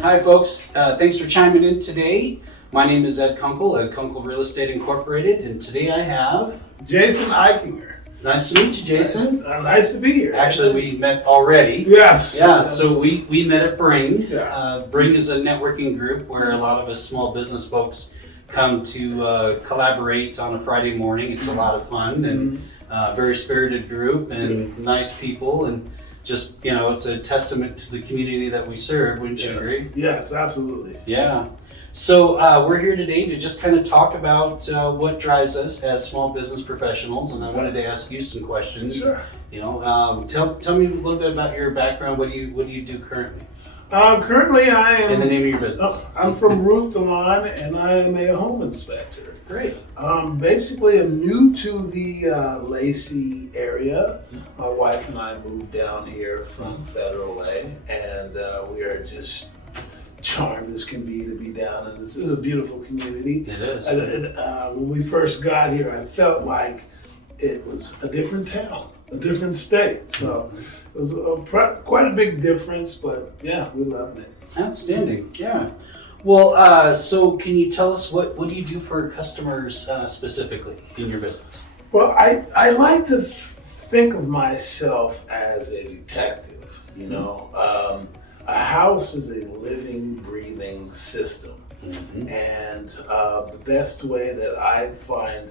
Hi folks, thanks for chiming in today. My name is Ed Kunkel at Kunkel Real Estate Incorporated, and today I have... Jason Eichinger. Nice to meet you, Jason. Nice to be here. Actually, we met already. Yes. Yeah, so we met at Bring. Yeah. Bring is a networking group where a lot of us small business folks come to collaborate on a Friday morning. It's a lot of fun and very spirited group and nice people, and just, it's a testament to the community that we serve, wouldn't you agree? Yes, absolutely. Yeah. So we're here today to just kind of talk about what drives us as small business professionals, and I wanted to ask you some questions. Sure. Tell me a little bit about your background. What do you do currently? Currently, I am. And the name of your business. I'm from Roof to Lawn, and I am a home inspector. Great. Basically, I'm new to the Lacey area. My wife and I moved down here from Federal Way, and we are just charmed as can be to be down. And this is a beautiful community. It is. When we first got here, I felt like it was a different town, a different state. So it was quite a big difference, but yeah, we loved it. Outstanding. Yeah. Well, so can you tell us what do you do for customers specifically in your business? Well, I like to think of myself as a detective. A house is a living, breathing system. Mm-hmm. And the best way that I find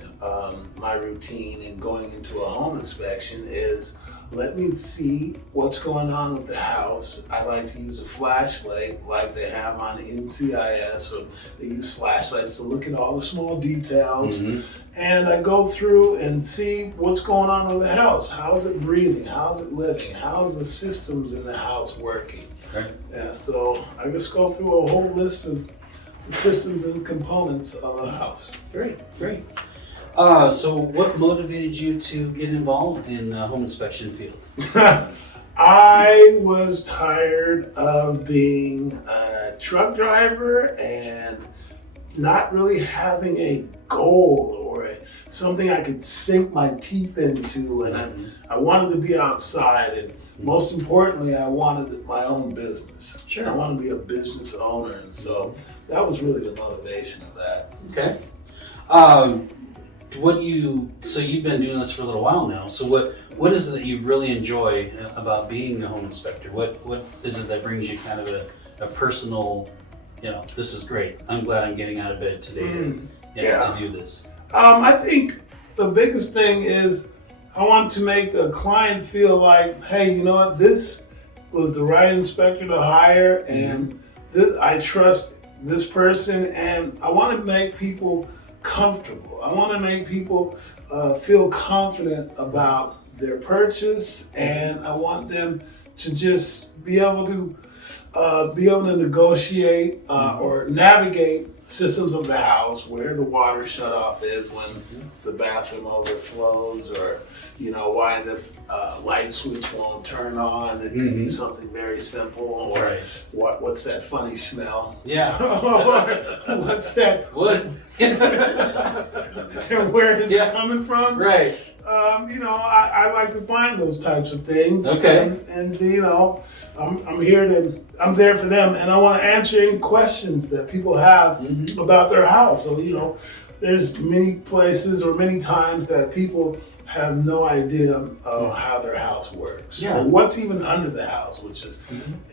my routine in going into a home inspection is let me see what's going on with the house. I like to use a flashlight like they have on NCIS, so they use flashlights to look at all the small details. Mm-hmm. And I go through and see what's going on with the house. How's it breathing? How's it living? How's the systems in the house working? Okay. Yeah, so I just go through a whole list of the systems and components of a house. Great. So what motivated you to get involved in the home inspection field? I was tired of being a truck driver and not really having a goal or something I could sink my teeth into, and I wanted to be outside, and most importantly, I wanted my own business. Sure. I want to be a business owner, and so that was really the motivation of that. Okay. So you've been doing this for a little while now. So what is it that you really enjoy about being a home inspector? What is it that brings you kind of a personal, this is great. I'm glad I'm getting out of bed today to do this. I think the biggest thing is I want to make the client feel like, hey, you know what, this was the right inspector to hire, and I trust this person, and I want to make people comfortable. I want to make people feel confident about their purchase, and I want them to just be able to negotiate or navigate systems of the house, where the water shutoff is when the bathroom overflows, or why the light switch won't turn on. It could be something very simple, or what's that funny smell? Yeah. Or what's that? What? And where is it coming from? Right. I like to find those types of things. Okay. And I'm there for them, and I want to answer any questions that people have about their house. So, there's many places or many times that people have no idea of how their house works. Yeah. Or what's even under the house, which is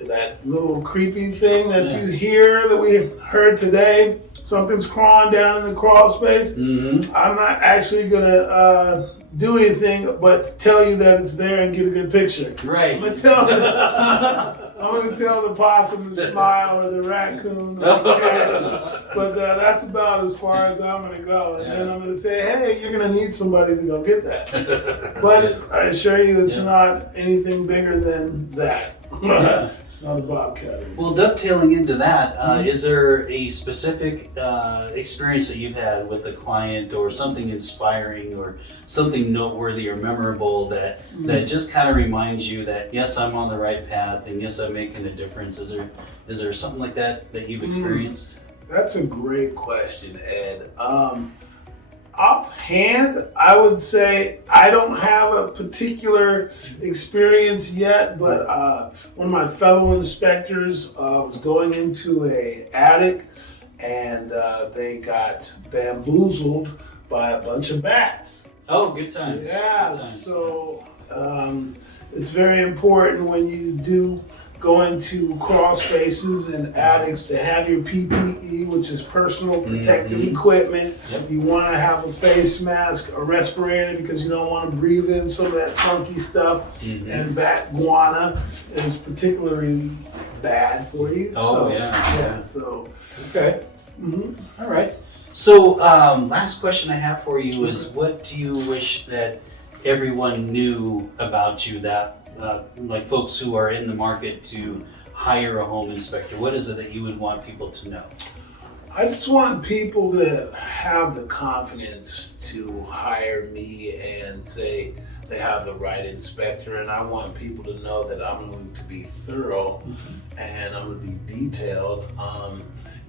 that little creepy thing that you hear that we heard today. Something's crawling down in the crawl space. I'm not actually gonna do anything but tell you that it's there and get a good picture. Right. I'm gonna tell the possum to smile, or the raccoon, or the cat. But that's about as far as I'm gonna go. And then I'm gonna say, hey, you're gonna need somebody to go get that. But good. I assure you, it's not anything bigger than that. It's not a bobcat. Well, dovetailing into that, is there a specific experience that you've had with a client, or something inspiring, or something noteworthy or memorable that just kind of reminds you that, yes, I'm on the right path, and yes, I'm making a difference? Is there something like that you've experienced? That's a great question, Ed. Offhand, I would say I don't have a particular experience yet, but one of my fellow inspectors was going into a attic, and they got bamboozled by a bunch of bats. Oh, good times. Yeah, Good times. so it's very important when you do go into crawl spaces and attics to have your PPE, which is personal protective equipment. Yep. You want to have a face mask, a respirator, because you don't want to breathe in some of that funky stuff. And bat guana is particularly bad for you. Oh, so, yeah. So. Okay. All right. So, last question I have for you is, what do you wish that everyone knew about you, that like folks who are in the market to hire a home inspector? What is it that you would want people to know? I just want people to have the confidence to hire me and say they have the right inspector, and I want people to know that I'm going to be thorough and I'm going to be detailed.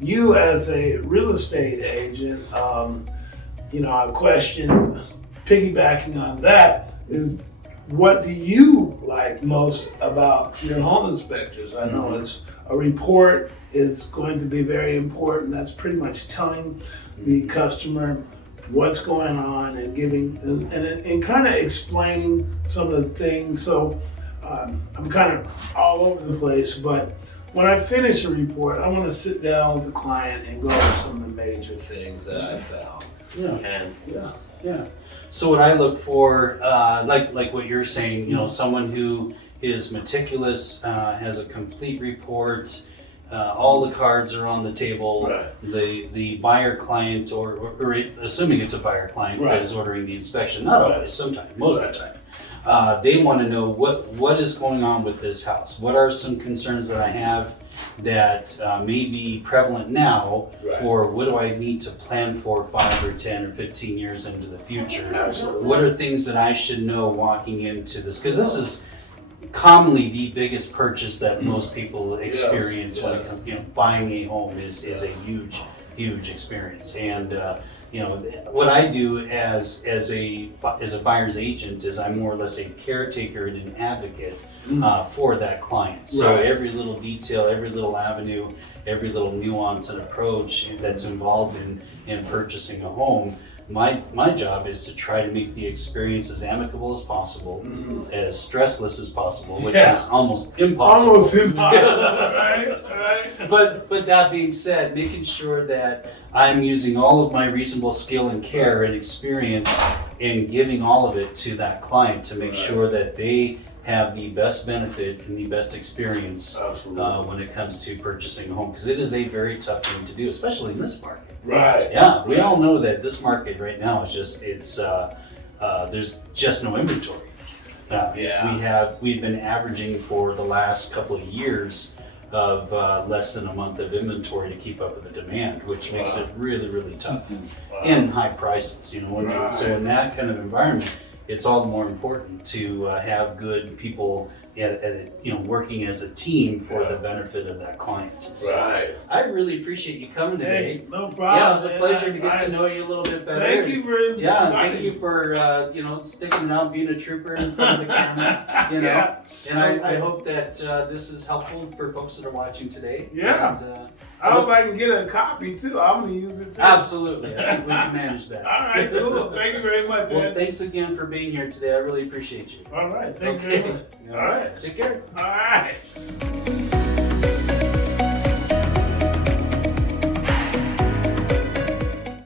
You as a real estate agent, a question piggybacking on that is, what do you like most about your home inspectors? I know it's a report is going to be very important. That's pretty much telling the customer what's going on and giving and kind of explaining some of the things. So I'm kind of all over the place, but when I finish a report, I want to sit down with the client and go over some of the major things that I found. Yeah. So what I look for, like what you're saying, someone who is meticulous, has a complete report, all the cards are on the table. Right. The buyer client, or assuming it's a buyer client that is ordering the inspection, not always, sometimes, most of the time. They want to know what is going on with this house. What are some concerns that I have that may be prevalent now, or what do I need to plan for 5 or 10 or 15 years into the future? Absolutely. What are things that I should know walking into this? Because this is commonly the biggest purchase that most people experience when it comes, buying a home is a huge experience. And what I do as a buyer's agent is I'm more or less a caretaker and an advocate for that client. So every little detail, every little avenue, every little nuance and approach that's involved in purchasing a home, my job is to try to make the experience as amicable as possible, as stressless as possible, which is almost impossible. Almost impossible, right? But that being said, making sure that I'm using all of my reasonable skill and care and experience and giving all of it to that client to make sure that they have the best benefit and the best experience when it comes to purchasing a home, because it is a very tough thing to do, especially in this market. Right. Yeah, we all know that this market right now is just there's just no inventory. We've been averaging for the last couple of years of less than a month of inventory to keep up with the demand, which makes it really tough. And high prices, so in that kind of environment, it's all the more important to have good people working as a team for the benefit of that client. So I really appreciate you coming today. Hey, no problem. Yeah, it was a pleasure to get to know you a little bit better. Thank you for thank you for sticking it out, being a trooper in front of the camera. And I hope that this is helpful for folks that are watching today. Yeah. And, I hope I can get a copy too. I'm going to use it too. Absolutely. I think we can manage that. All right, cool. Thank you very much, Well, Ed. thanks again for being here today. I really appreciate you. All right, thank you very much. All right. Take care. All right.